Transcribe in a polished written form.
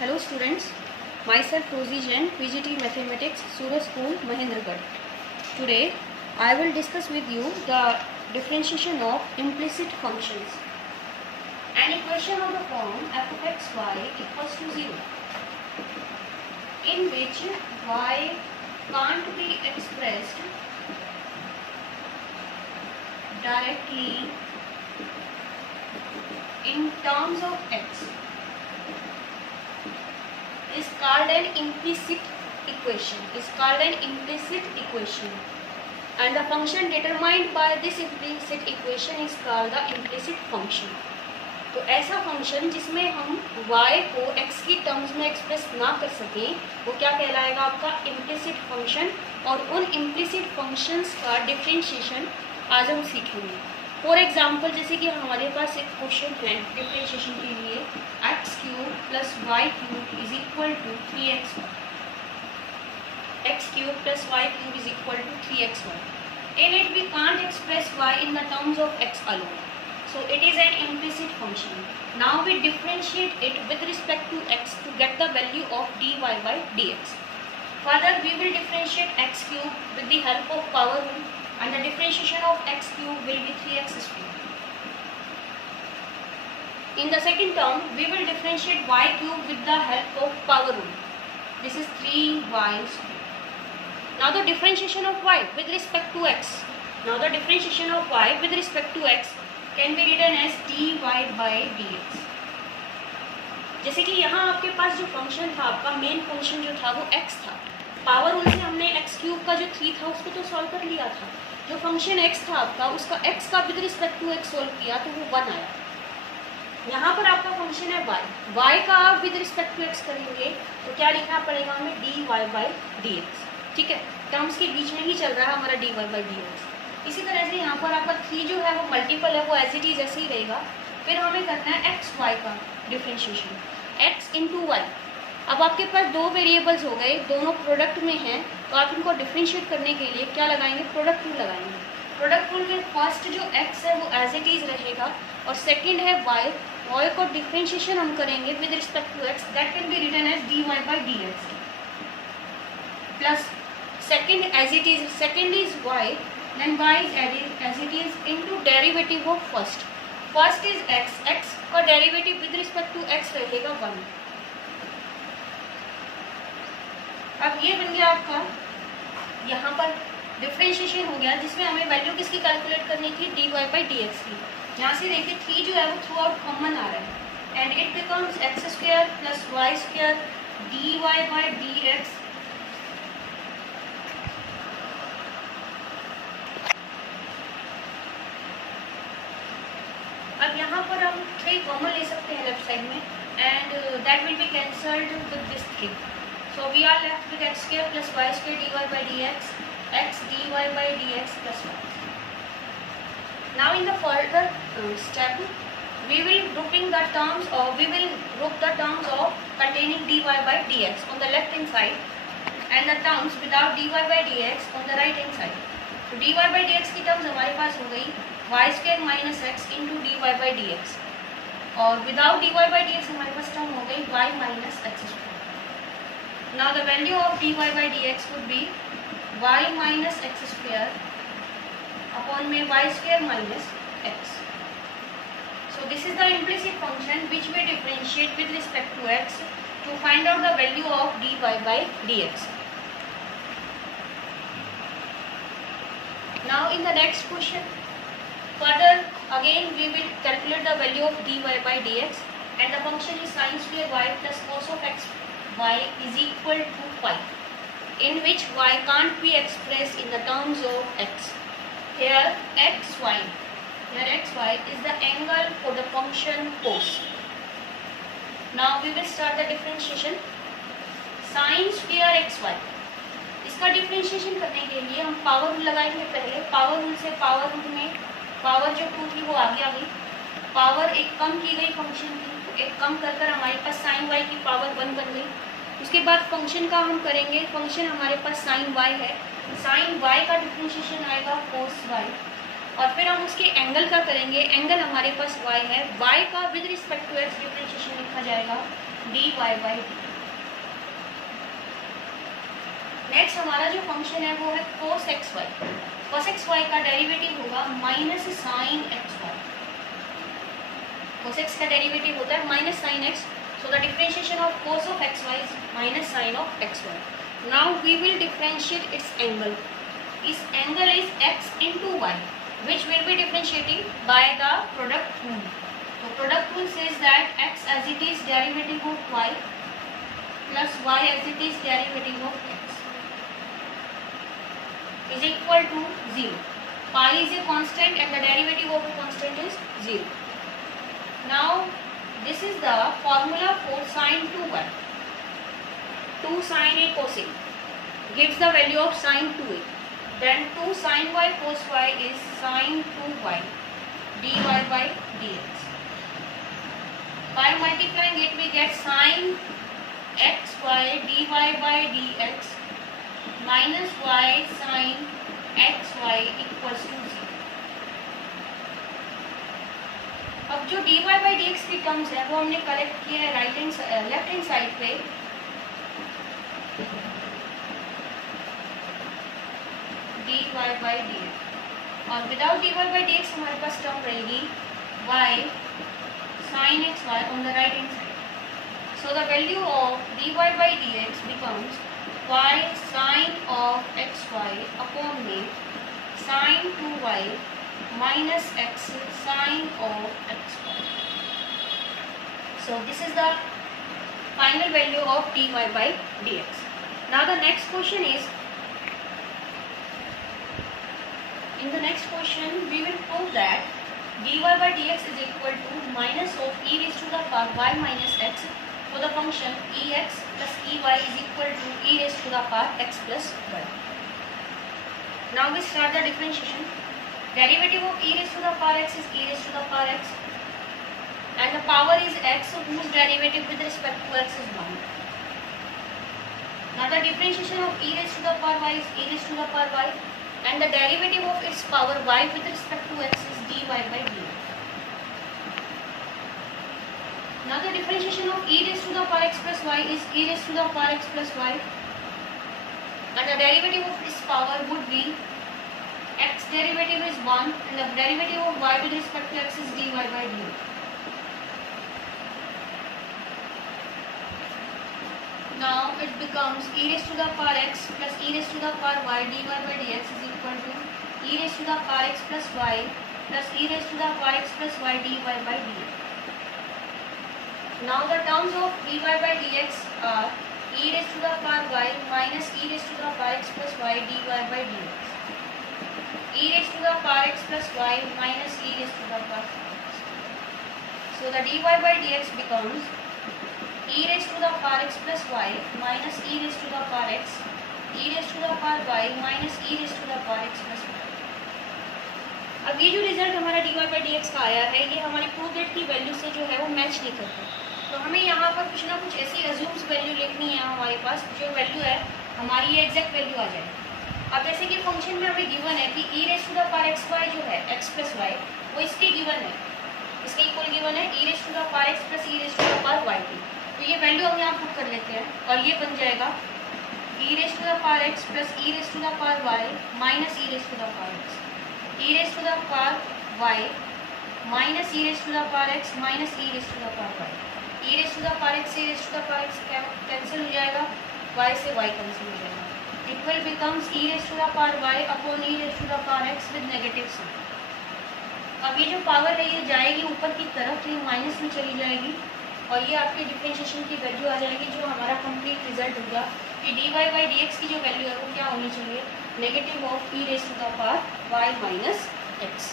Hello students, myself Rosie Jain, PGT Mathematics, Suraj School, Mahendragarh. Today I will discuss with you the differentiation of implicit functions. An equation of the form f of x y equals to 0, in which y can't be expressed directly in terms of x is called an implicit equation. And the function determined by this implicit equation is called the implicit function. तो ऐसा function जिसमें हम y को x की terms में express ना कर सकें वो क्या कहलाएगा? आपका इम्प्लिसिट फंक्शन. और उन इम्प्लिसिट फंक्शंस का डिफरेंशिएशन आज हम सीखेंगे. फॉर एग्जाम्पल जैसे कि हमारे पास एक क्वेश्चन है डिफरेंशिएशन के लिए, x cube plus y cube is equal to 3x, x cube plus y cube is equal to 3xy. In it we can't express y in the terms of x alone, so it is an implicit function. Now we differentiate it with respect to x to get the value of dy by dx. Further we will differentiate x cube with the help of power rule, and the differentiation of x cube will be 3x square. In the second term, we will differentiate y cube with the help of power rule. This is 3y square. Now the differentiation of y with respect to x. Now the differentiation of y with respect to x can be written as dy by dx. जैसे कि यहाँ आपके पास जो function था, आपका main function जो था वो x था. पावर रूल से हमने x क्यूब का जो 3 था उसको तो सॉल्व कर लिया था. जो फंक्शन x था आपका, उसका x का with respect to x solve किया तो वो 1 आया. यहाँ पर आपका फंक्शन है y का आप विद रिस्पेक्ट टू x करेंगे तो क्या लिखना पड़ेगा हमें? dy by dx. ठीक है, टर्म्स के बीच में ही चल रहा है हमारा dy by dx. इसी तरह से यहाँ पर आपका 3 जो है वो मल्टीपल है, वो एज इट इज ऐसे ही रहेगा. फिर हमें करना है एक्स वाई का डिफ्रेंशिएशन, x इंटू वाई. अब आपके पास दो वेरिएबल्स हो गए, दोनों प्रोडक्ट में हैं, तो आप इनको डिफ्रेंशिएट करने के लिए क्या लगाएंगे? प्रोडक्ट रूल लगाएंगे. प्रोडक्ट रूल में फर्स्ट जो x है वो एज इट इज रहेगा और सेकंड है y को डिफ्रेंशिएशन हम करेंगे with respect to x, that can be written as dy by dx plus second as it is, second is y, then y is as it is into derivative of first. First is x का derivative with respect to x रहेगा 1. अब ये बन गया आपका, यहाँ पर differentiation हो गया जिसमें हमें वैल्यू किसकी कैलकुलेट करनी थी? dy by dx की. यहाँ से देखिए 3 जो है वो थ्रू आउट कॉमन आ रहा है and it becomes x square plus y square dy by dx. अब यहाँ पर हम 3 कॉमन ले सकते हैं लेफ्ट साइड में and that will be cancelled with this 3. So we are left with x square plus y square dy by dx, x dy by dx plus y. Now in the further step, we will group the terms of containing dy by dx on the left hand side and the terms without dy by dx on the right hand side. तो dy by dx की terms हमारे पास हो गई y square minus x into dy by dx और without dy by dx हमारे पास term हो गई y minus x square. Now the value of dy by dx would be y minus x square upon में y square minus x. So this is the implicit function which we differentiate with respect to x to find out the value of dy by dx. Now in the next question, further again we will calculate the value of dy by dx and the function is sin square y plus cos of x y is equal to pi, in which y can't be expressed in the terms of x. Here xy is the angle for the function cos. Now we will start the differentiation. sin square xy, इसका differentiation करने के लिए हम power rule लगाएंगे. पहले power rule से power rule में power जो 2 थी वो आगे आ गई, पावर एक कम की गई फंक्शन की, तो एक कम कर कर हमारे पास sin y की पावर 1 बन गई. उसके बाद फंक्शन का हम करेंगे, फंक्शन हमारे पास sin y है, sin y का डिफ्रेंशिएशन आएगा cos y और फिर हम उसके एंगल का करेंगे. एंगल हमारे पास y है, y का with respect to x differentiation लिखा जाएगा d y by d. Next हमारा जो फंक्शन है वो है cos x y. cos x y का डेरिवेटिव होगा minus sine x y. cos x का डेरिवेटिव होता है minus sine x, so the differentiation of cos of xy is minus sin of xy. Now we will differentiate its angle. Its angle is x into y, which will be differentiating by the product rule. So product rule says that x as it is derivative of y plus y as it is derivative of x is equal to 0. Pi is a constant and the derivative of a constant is 0. Now this is the formula for sin 2y. 2 sin a cosine gives the value of sin 2a. Then 2 sin y cos y is sin 2y dy by dx. By multiplying it we get sin xy dy by dx minus y sin xy equals to 0. अब जो dy by dx की terms है वो हमने collect किया है left hand side पे। dy by dx और विदाउट dy by dx हमारे पास टर्म रहेगी y sin x y on the right hand side. So the value of dy by dx becomes y sin of x y upon में sin 2y minus x sin of xy. So this is the final value of dy by dx. Now the next question is, in the next question we will prove that dy by dx is equal to minus of e raised to the power y minus x for the function ex plus ey is equal to e raised to the power x plus y. Now we start the differentiation. Derivative of e raised to the power x is e raised to the power x and the power is x whose derivative with respect to x is 1. Now the differentiation of e raised to the power y is e raised to the power y and the derivative of its power y with respect to x is dy by dx. Now the differentiation of e raised to the power x plus y is e raised to the power x plus y and the derivative of its power would be x derivative is 1 and the derivative of y with respect to x is dy by dx. Now it becomes e raised to the power x plus e raised to the power y dy by dx is equal to e raised to the power x plus y plus e raised to the power x plus y dy by dx. Now the terms of dy by dx are e raised to the power y minus e raised to the power x plus y dy by dx. E raised to the power x plus y minus e raised to the power x. So the dy by dx becomes e raised to the power x plus y minus e raised to the power x e raised to the power y minus e raised to the power x plus y. अब ये जो result हमारा dy by dx का आया है ये हमारी prove that की वैल्यू से जो है वो मैच नहीं करता, तो हमें यहाँ पर कुछ ना कुछ ऐसी अज्यूम्स वैल्यू लिखनी है हमारे पास जो वैल्यू है हमारी ये एग्जैक्ट वैल्यू आ जाए। अब जैसे कि फंक्शन में हमें गिवन है कि e raise to the power x y जो है x प्लस वाई वो इसके गिवन है, इसके इक्वल गिवन है e raise to the power x plus e raise to the power y की, तो ये वैल्यू हम यहाँ पुट कर लेते हैं और ये बन जाएगा e raise to the power x plus e raise to the power y minus e raise to the power x, e raise to the power y minus e raise to the power x minus e raise to the power y, e raise to the power x e raise to the power x cancel हो जाएगा, y से y cancel हो जाएगा, it will becomes e raised to the power y upon e raised to the power x with negative sign. अब ये जो power है ये जाएगी ऊपर की तरफ, ये माइनस में चली जाएगी और ये आपके डिफरेंशिएशन की वैल्यू आ जाएगी जो हमारा कंप्लीट रिजल्ट होगा कि dy by dx की जो वैल्यू है वो क्या होनी चाहिए, negative of e raised to the power y minus x।